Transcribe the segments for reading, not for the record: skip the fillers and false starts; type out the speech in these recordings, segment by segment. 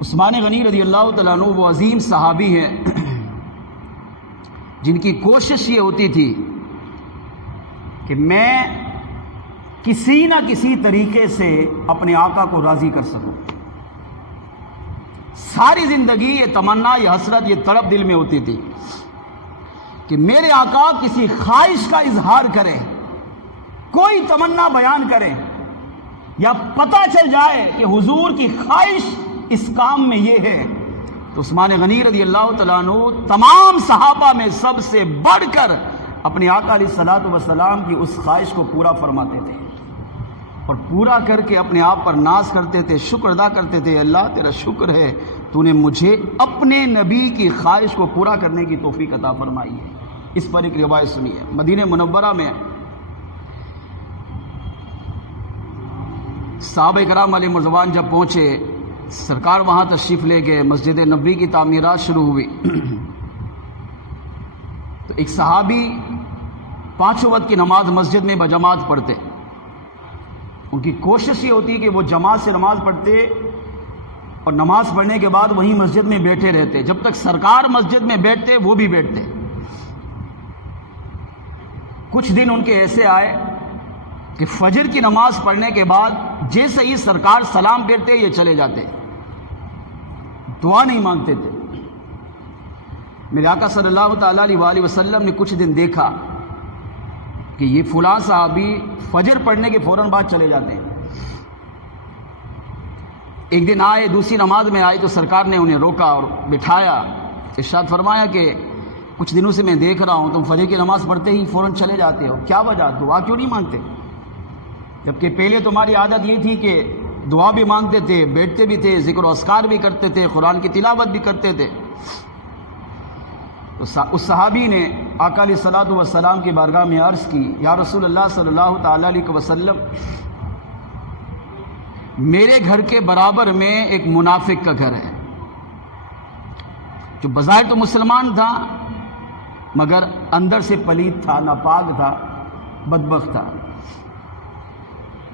عثمان غنی رضی اللہ تعالیٰ عنہ وہ عظیم صحابی ہیں جن کی کوشش یہ ہوتی تھی کہ میں کسی نہ کسی طریقے سے اپنے آقا کو راضی کر سکوں. ساری زندگی یہ تمنا، یہ حسرت، یہ تڑپ دل میں ہوتی تھی کہ میرے آقا کسی خواہش کا اظہار کریں، کوئی تمنا بیان کریں، یا پتہ چل جائے کہ حضور کی خواہش اس کام میں یہ ہے. تو عثمان غنی رضی اللہ تعالیٰ عنہ تمام صحابہ میں سب سے بڑھ کر اپنے آقا علیہ الصلوۃ والسلام کی اس خواہش کو پورا فرماتے تھے، اور پورا کر کے اپنے آپ پر ناز کرتے تھے، شکر ادا کرتے تھے. اللہ تیرا شکر ہے تو نے مجھے اپنے نبی کی خواہش کو پورا کرنے کی توفیق عطا فرمائی ہے. اس پر ایک روایت سنی ہے. مدینہ منورہ میں صحابہ کرام علیہ رضوان جب پہنچے، سرکار وہاں تشریف لے گئے، مسجد نبوی کی تعمیرات شروع ہوئی. تو ایک صحابی 5 وقت کی نماز مسجد میں بجماعت پڑھتے. ان کی کوشش یہ ہوتی کہ وہ جماعت سے نماز پڑھتے اور نماز پڑھنے کے بعد وہیں مسجد میں بیٹھے رہتے. جب تک سرکار مسجد میں بیٹھتے وہ بھی بیٹھتے. کچھ دن ان کے ایسے آئے کہ فجر کی نماز پڑھنے کے بعد جیسے ہی سرکار سلام پھیرتے یہ چلے جاتے، دعا نہیں مانگتے تھے. میرے آقا صلی اللہ تعالیٰ علیہ وآلہ وسلم نے کچھ دن دیکھا کہ یہ فلاں صحابی فجر پڑھنے کے فوراً بعد چلے جاتے ہیں. ایک دن آئے، دوسری نماز میں آئے تو سرکار نے انہیں روکا اور بٹھایا، ارشاد فرمایا کہ کچھ دنوں سے میں دیکھ رہا ہوں تم فجر کی نماز پڑھتے ہی فوراً چلے جاتے ہو، کیا وجہ؟ دعا کیوں نہیں مانگتے؟ جبکہ پہلے تمہاری عادت یہ تھی کہ دعا بھی مانگتے تھے، بیٹھتے بھی تھے، ذکر و اذکار بھی کرتے تھے، قرآن کی تلاوت بھی کرتے تھے. اس صحابی نے آقا علیہ الصلوۃ والسلام کی بارگاہ میں عرض کی، یا رسول اللہ صلی اللہ تعالیٰ علیہ وسلم، میرے گھر کے برابر میں ایک منافق کا گھر ہے، جو بظاہر تو مسلمان تھا مگر اندر سے پلید تھا، ناپاک تھا، بدبخت تھا.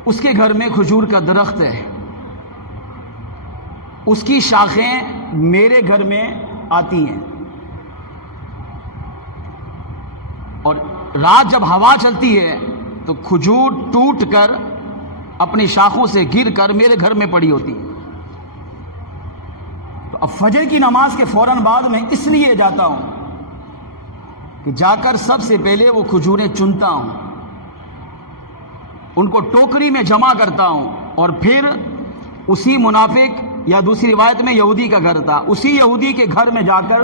اس کے گھر میں کھجور کا درخت ہے، اس کی شاخیں میرے گھر میں آتی ہیں، اور رات جب ہوا چلتی ہے تو کھجور ٹوٹ کر اپنی شاخوں سے گر کر میرے گھر میں پڑی ہوتی ہے. تو اب فجر کی نماز کے فوراً بعد میں اس لیے جاتا ہوں کہ جا کر سب سے پہلے وہ کھجوریں چنتا ہوں، ان کو ٹوکری میں جمع کرتا ہوں، اور پھر اسی منافق یا دوسری روایت میں یہودی کا گھر تھا، اسی یہودی کے گھر میں جا کر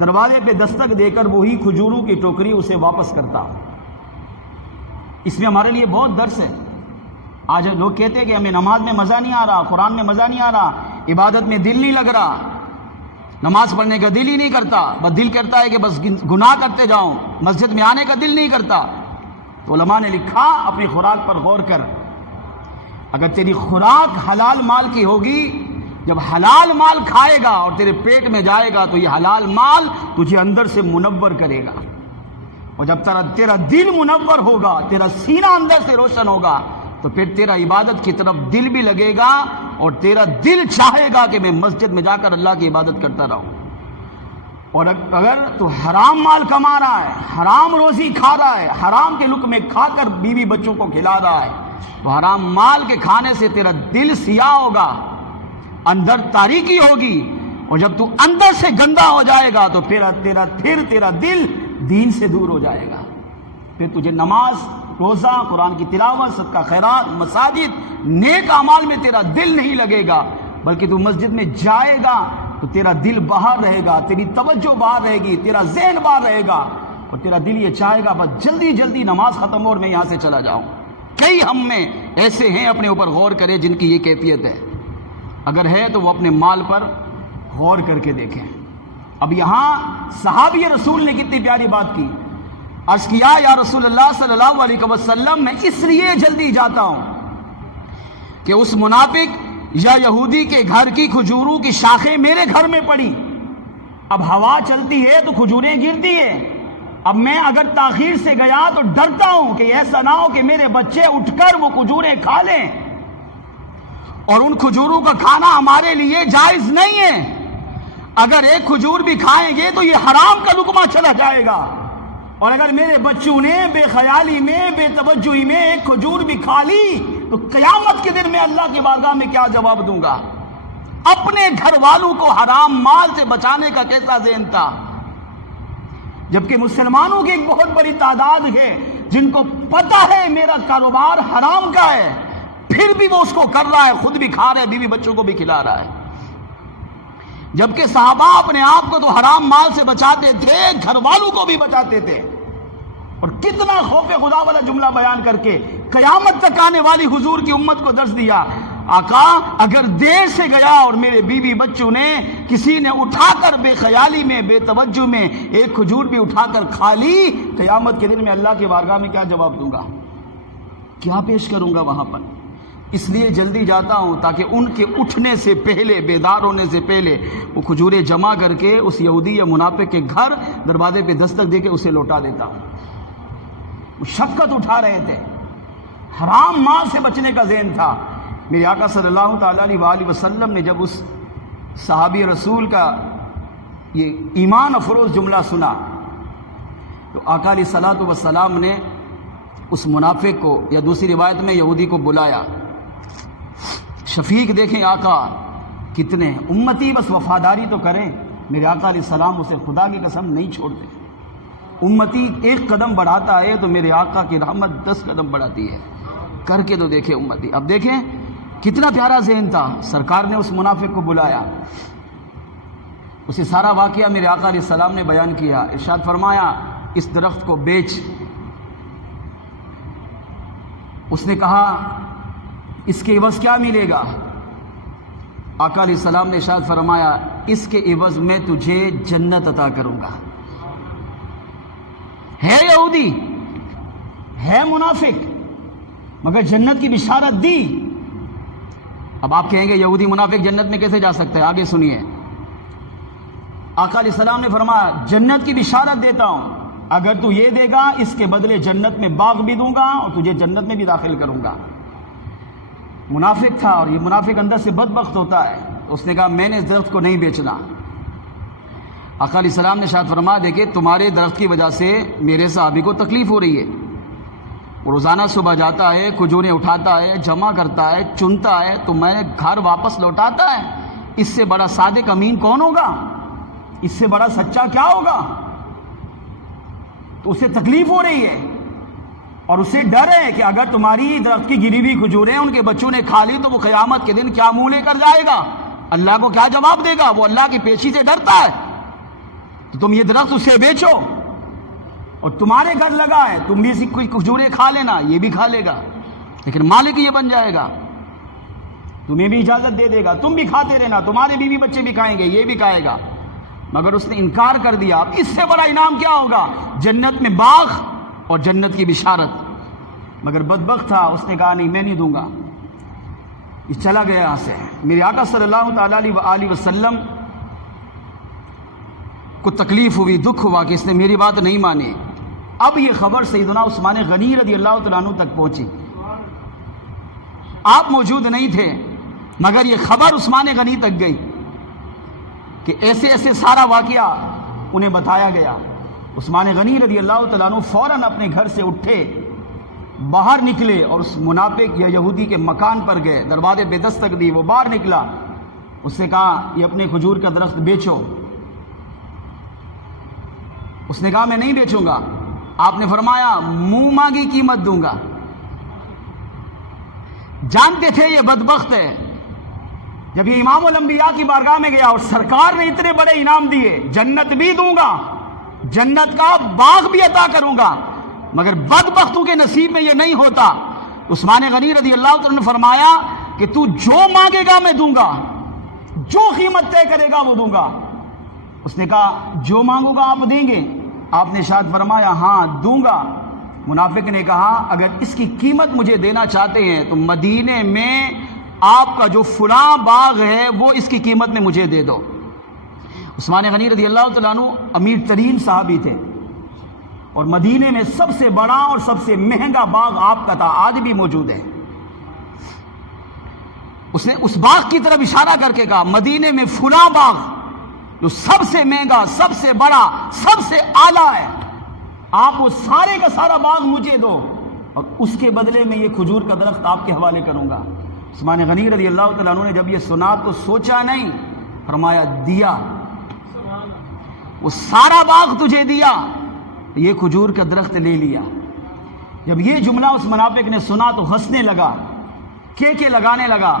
دروازے پہ دستک دے کر وہی کھجوروں کی ٹوکری اسے واپس کرتا ہوں. اس میں ہمارے لیے بہت درس ہے. آج لوگ کہتے ہیں کہ ہمیں نماز میں مزہ نہیں آ رہا، قرآن میں مزہ نہیں آ رہا، عبادت میں دل نہیں لگ رہا، نماز پڑھنے کا دل ہی نہیں کرتا، بس دل کرتا ہے کہ بس گناہ کرتے جاؤں، مسجد میں آنے کا دل نہیں کرتا. تو علماء نے لکھا اپنی خوراک پر غور کر. اگر تیری خوراک حلال مال کی ہوگی، جب حلال مال کھائے گا اور تیرے پیٹ میں جائے گا تو یہ حلال مال تجھے اندر سے منور کرے گا، اور جب تیرا دل منور ہوگا، تیرا سینہ اندر سے روشن ہوگا، تو پھر تیرا عبادت کی طرف دل بھی لگے گا، اور تیرا دل چاہے گا کہ میں مسجد میں جا کر اللہ کی عبادت کرتا رہوں. اور اگر تو حرام مال کما رہا ہے، حرام روزی کھا رہا ہے، حرام کے لقمے کھا کر بیوی بچوں کو کھلا رہا ہے، تو حرام مال کے کھانے سے تیرا دل سیاہ ہوگا، اندر تاریکی ہوگی، اور جب تو اندر سے گندا ہو جائے گا تو پھر تیرا دل دین سے دور ہو جائے گا. پھر تجھے نماز، روزہ، قرآن کی تلاوت، صدقہ خیرات، مساجد، نیک اعمال میں تیرا دل نہیں لگے گا، بلکہ تو مسجد میں جائے گا تو تیرا دل باہر رہے گا، تیری توجہ باہر رہے گی، تیرا ذہن باہر رہے گا، اور تیرا دل یہ چاہے گا بس جلدی جلدی نماز ختم ہو اور میں یہاں سے چلا جاؤں. کئی ہم میں ایسے ہیں، اپنے اوپر غور کرے جن کی یہ کیفیت ہے. اگر ہے تو وہ اپنے مال پر غور کر کے دیکھیں. اب یہاں صحابی رسول نے کتنی پیاری بات کی. عرض کیا، یا رسول اللہ صلی اللہ علیہ وسلم، میں اس لیے جلدی جاتا ہوں کہ اس منافق یا یہودی کے گھر کی کھجوروں کی شاخیں میرے گھر میں پڑی. اب ہوا چلتی ہے تو کھجوریں گرتی ہیں. اب میں اگر تاخیر سے گیا تو ڈرتا ہوں کہ ایسا نہ ہو کہ میرے بچے اٹھ کر وہ کھجوریں کھا لیں. اور ان کھجوروں کا کھانا ہمارے لیے جائز نہیں ہے. اگر ایک کھجور بھی کھائیں گے تو یہ حرام کا لقمہ چلا جائے گا. اور اگر میرے بچوں نے بے خیالی میں بے توجہی میں ایک کھجور بھی کھا لی تو قیامت کے دن میں اللہ کی بارگاہ میں کیا جواب دوں گا؟ اپنے گھر والوں کو حرام مال سے بچانے کا کیسا ذہن تھا، جبکہ مسلمانوں کی ایک بہت بڑی تعداد ہے جن کو پتہ ہے میرا کاروبار حرام کا ہے، پھر بھی وہ اس کو کر رہا ہے، خود بھی کھا رہا ہے، بیوی بچوں کو بھی کھلا رہا ہے. جبکہ صحابہ اپنے آپ کو تو حرام مال سے بچاتے تھے، گھر والوں کو بھی بچاتے تھے. اور کتنا خوف خدا والا جملہ بیان کر کے قیامت تک آنے والی حضور کی امت کو درس دیا. آقا اگر دیر سے گیا اور میرے بیوی بچوں نے کسی نے اٹھا کر بے خیالی میں بے توجہ میں ایک کھجور بھی اٹھا کر کھا لی، قیامت کے دن میں اللہ کی بارگاہ میں کیا جواب دوں گا، کیا پیش کروں گا وہاں پر؟ اس لیے جلدی جاتا ہوں تاکہ ان کے اٹھنے سے پہلے، بیدار ہونے سے پہلے وہ کھجوریں جمع کر کے اس یہودی یا منافق کے گھر دروازے پہ دستک دے کے اسے لوٹا دیتا ہوں. وہ شفقت اٹھا رہے تھے، حرام مال سے بچنے کا ذہن تھا. میرے آقا صلی اللہ تعالیٰ علیہ وآلہ وسلم نے جب اس صحابی رسول کا یہ ایمان افروز جملہ سنا تو آقا علیہ الصلوۃ والسلام نے اس منافق کو یا دوسری روایت میں یہودی کو بلایا. شفیق دیکھیں آقا کتنے امتی، بس وفاداری تو کریں. میرے آقا علیہ السلام اسے خدا کی قسم نہیں چھوڑتے. امتی ایک قدم بڑھاتا ہے تو میرے آقا کی رحمت 10 قدم بڑھاتی ہے. کر کے تو دیکھیں امتی. اب دیکھیں کتنا پیارا ذہن تھا. سرکار نے اس منافق کو بلایا، اسے سارا واقعہ میرے آقا علیہ السلام نے بیان کیا. ارشاد فرمایا اس درخت کو بیچ. اس نے کہا اس کے عوض کیا ملے گا؟ آقا علیہ السلام نے ارشاد فرمایا اس کے عوض میں تجھے جنت عطا کروں گا. ہے یہودی، ہے منافق، مگر جنت کی بشارت دی. اب آپ کہیں گے یہودی منافق جنت میں کیسے جا سکتا ہے؟ آگے سنیے. آقا علیہ السلام نے فرمایا جنت کی بشارت دیتا ہوں، اگر تو یہ دے گا اس کے بدلے جنت میں باغ بھی دوں گا اور تجھے جنت میں بھی داخل کروں گا. منافق تھا، اور یہ منافق اندر سے بدبخت ہوتا ہے. اس نے کہا میں نے اس درخت کو نہیں بیچنا. آقا علیہ السلام نے شاید فرمایا دیکھیں تمہارے درخت کی وجہ سے میرے صحابی کو تکلیف ہو رہی ہے. وہ روزانہ صبح جاتا ہے، کھجوریں اٹھاتا ہے، جمع کرتا ہے، چنتا ہے، تو میں گھر واپس لوٹاتا ہے. اس سے بڑا صادق امین کون ہوگا؟ اس سے بڑا سچا کیا ہوگا؟ تو اسے تکلیف ہو رہی ہے اور اسے ڈر ہے کہ اگر تمہاری درخت کی گری ہوئی کھجوریں ان کے بچوں نے کھا لی تو وہ قیامت کے دن کیا منہ لے کر جائے گا، اللہ کو کیا جواب دے گا. وہ اللہ کی پیشی سے ڈرتا ہے. تو تم یہ درخت اسے بیچو اور تمہارے گھر لگا ہے، تم بھی اسی کوئی کھجوریں کھا لینا، یہ بھی کھا لے گا، لیکن مالک یہ بن جائے گا، تمہیں بھی اجازت دے دے گا، تم بھی کھاتے رہنا، تمہارے بیوی بچے بھی کھائیں گے، یہ بھی کھائے گا. مگر اس نے انکار کر دیا. اب اس سے بڑا انعام کیا ہوگا؟ جنت میں باغ اور جنت کی بشارت. مگر بدبخت تھا، اس نے کہا نہیں میں نہیں دوں گا. یہ چلا گیا یہاں سے. میرے آقا صلی اللہ تعالیٰ علیہ وآلہ وسلم کو تکلیف ہوئی، دکھ ہوا کہ اس نے میری بات نہیں مانی. اب یہ خبر سیدنا عثمان غنی رضی اللہ تعالیٰ عنہ تک پہنچی. آپ موجود نہیں تھے مگر یہ خبر عثمان غنی تک گئی کہ ایسے ایسے سارا واقعہ انہیں بتایا گیا. عثمان غنی رضی اللہ تعالیٰ عنہ فوراً اپنے گھر سے اٹھے، باہر نکلے اور اس منافق یا یہودی کے مکان پر گئے، دروازے پہ دستک دی. وہ باہر نکلا، اس نے کہا یہ اپنے کھجور کا درخت بیچو. اس نے کہا میں نہیں بیچوں گا. آپ نے فرمایا منہ مانگی قیمت دوں گا. جانتے تھے یہ بدبخت ہے. جب یہ امام الانبیاء کی بارگاہ میں گیا اور سرکار نے اتنے بڑے انعام دیے، جنت بھی دوں گا، جنت کا باغ بھی عطا کروں گا، مگر بدبختوں کے نصیب میں یہ نہیں ہوتا. عثمان غنی رضی اللہ عنہ نے فرمایا کہ تو جو مانگے گا میں دوں گا، جو قیمت طے کرے گا وہ دوں گا. اس نے کہا جو مانگوں گا آپ دیں گے؟ آپ نے شاید فرمایا ہاں دوں گا. منافق نے کہا اگر اس کی قیمت مجھے دینا چاہتے ہیں تو مدینے میں آپ کا جو فلاں باغ ہے وہ اس کی قیمت میں مجھے دے دو. عثمان غنی رضی اللہ تعالیٰ عنہ امیر ترین صحابی تھے اور مدینے میں سب سے بڑا اور سب سے مہنگا باغ آپ کا تھا، آج بھی موجود ہے. اس نے اس باغ کی طرف اشارہ کر کے کہا مدینے میں فلاں باغ جو سب سے مہنگا، سب سے بڑا، سب سے اعلیٰ ہے، آپ وہ سارے کا سارا باغ مجھے دو اور اس کے بدلے میں یہ کھجور کا درخت آپ کے حوالے کروں گا۔ عثمان غنی رضی اللہ تعالیٰ عنہ نے جب یہ سنا تو سوچا نہیں، فرمایا دیا، وہ سارا باغ تجھے دیا، یہ کھجور کا درخت لے لیا۔ جب یہ جملہ اس منافق نے سنا تو ہنسنے لگا، کیکے لگانے لگا۔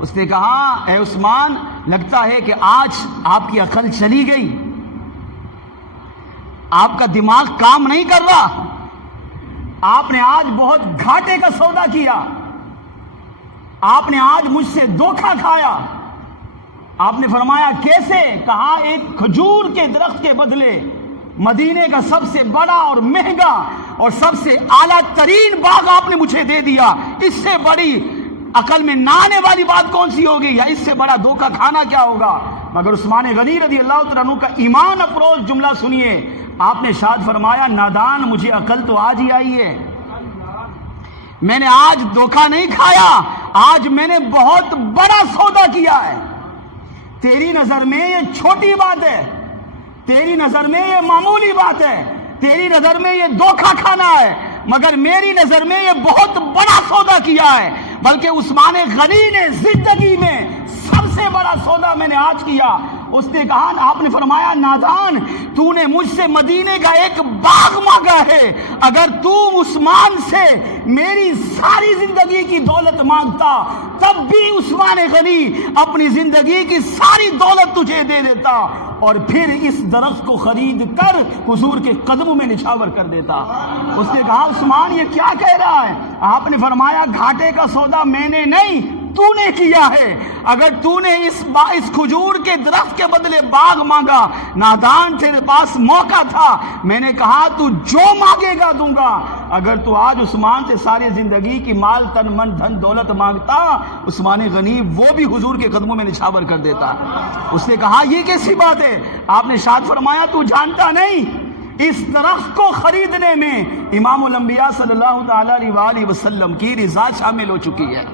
اس نے کہا اے عثمان، لگتا ہے کہ آج آپ کی عقل چلی گئی، آپ کا دماغ کام نہیں کر رہا، آپ نے آج بہت گھاٹے کا سودا کیا، آپ نے آج مجھ سے دھوکہ کھایا۔ آپ نے فرمایا کیسے؟ کہا ایک کھجور کے درخت کے بدلے مدینے کا سب سے بڑا اور مہنگا اور سب سے اعلیٰ ترین باغ آپ نے مجھے دے دیا، اس سے بڑی عقل میں نہ آنے والی بات کون سی ہوگی، یا اس سے بڑا دھوکہ کھانا کیا ہوگا؟ مگر عثمان غنی رضی اللہ تعالیٰ عنہ کا ایمان افروز جملہ سنیے، آپ نے ارشاد فرمایا نادان، مجھے عقل تو آج ہی آئی ہے، میں نے آج دھوکہ نہیں کھایا، آج میں نے بہت بڑا سودا کیا ہے۔ تیری نظر میں یہ چھوٹی بات ہے، تیری نظر میں یہ معمولی بات ہے، تیری نظر میں یہ دھوکہ کھانا ہے، مگر میری نظر میں یہ بہت بڑا سودا کیا ہے۔ بلکہ عثمان غنی نے زندگی میں سب سے بڑا سودا میں نے آج کیا۔ اس نے کہا، آپ نے فرمایا نادان، تو نے مجھ سے مدینے کا ایک باغ مانگا ہے، اگر تو عثمان سے میری ساری زندگی کی دولت مانگتا تب بھی عثمان غنی اپنی زندگی کی ساری دولت تجھے دے دیتا اور پھر اس درخت کو خرید کر حضور کے قدموں میں نچھاور کر دیتا۔ اس نے کہا عثمان یہ کیا کہہ رہا ہے؟ آپ نے فرمایا گھاٹے کا سودا میں نے نہیں، تو نے کیا ہے۔ اگر تو نے اس کھجور کے درخت کے بدلے باغ مانگا، نادان تیرے پاس موقع تھا، میں نے کہا تو جو مانگے گا دوں گا۔ اگر تو آج عثمان سے ساری زندگی کی مال تن من دھن دولت مانگتا، عثمان غنی وہ بھی حضور کے قدموں میں نچھاور کر دیتا۔ اس نے کہا یہ کیسی بات ہے؟ آپ نے ارشاد فرمایا تو جانتا نہیں، اس درخت کو خریدنے میں امام الانبیاء صلی اللہ تعالی علیہ وآلہ وسلم کی رضا شامل ہو چکی ہے۔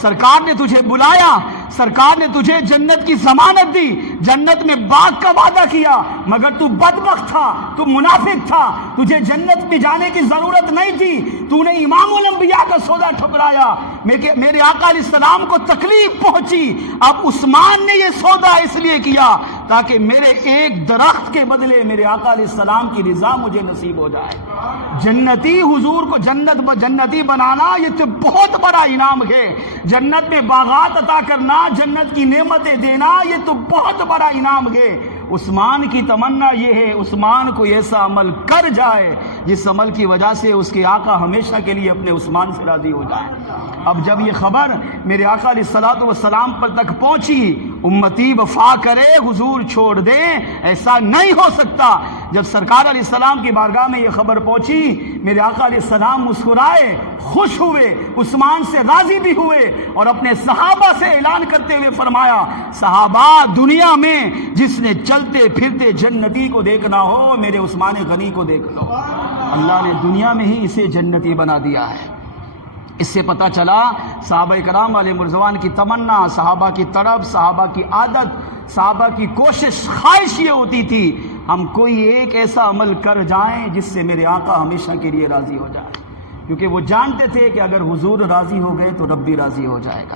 سرکار نے تجھے بلایا، سرکار نے تجھے جنت کی ضمانت دی، جنت میں باغ کا وعدہ کیا، مگر تو بدبخت تھا، تو منافق تھا، تجھے جنت میں جانے کی ضرورت نہیں تھی، تو نے امام الانبیاء کا سودا ٹھکرایا، میرے آقا علیہ السلام کو تکلیف پہنچی۔ اب عثمان نے یہ سودا اس لیے کیا تاکہ میرے ایک درخت کے بدلے میرے آقا علیہ السلام کی رضا مجھے نصیب ہو جائے۔ جنتی حضور کو جنتی بنانا یہ تو بہت بڑا انعام ہے، جنت میں باغات عطا کرنا، جنت کی نعمتیں دینا، یہ تو بہت بڑا انعام ہے۔ عثمان کی تمنا یہ ہے عثمان کو ایسا عمل کر جائے جس عمل کی وجہ سے اس کے آقا ہمیشہ کے لیے اپنے عثمان سے راضی ہو جائے۔ اب جب یہ خبر میرے آقا علیہ الصلوۃ والسلام پر تک پہنچی، امتی وفا کرے حضور چھوڑ دے، ایسا نہیں ہو سکتا۔ جب سرکار علیہ السلام کی بارگاہ میں یہ خبر پہنچی، میرے آقا علیہ السلام مسکرائے، خوش ہوئے، عثمان سے راضی بھی ہوئے اور اپنے صحابہ سے اعلان کرتے ہوئے فرمایا، صحابہ دنیا میں جس نے چلتے پھرتے جنتی کو دیکھنا ہو میرے عثمان غنی کو دیکھ لو۔ اللہ نے دنیا میں ہی اسے جنتی بنا دیا ہے۔ اس سے پتہ چلا صحابہ کرام علیہ مرضوان کی تمنا، صحابہ کی طلب، صحابہ کی عادت، صحابہ کی کوشش، خواہش یہ ہوتی تھی ہم کوئی ایک ایسا عمل کر جائیں جس سے میرے آقا ہمیشہ کے لیے راضی ہو جائے، کیونکہ وہ جانتے تھے کہ اگر حضور راضی ہو گئے تو رب بھی راضی ہو جائے گا۔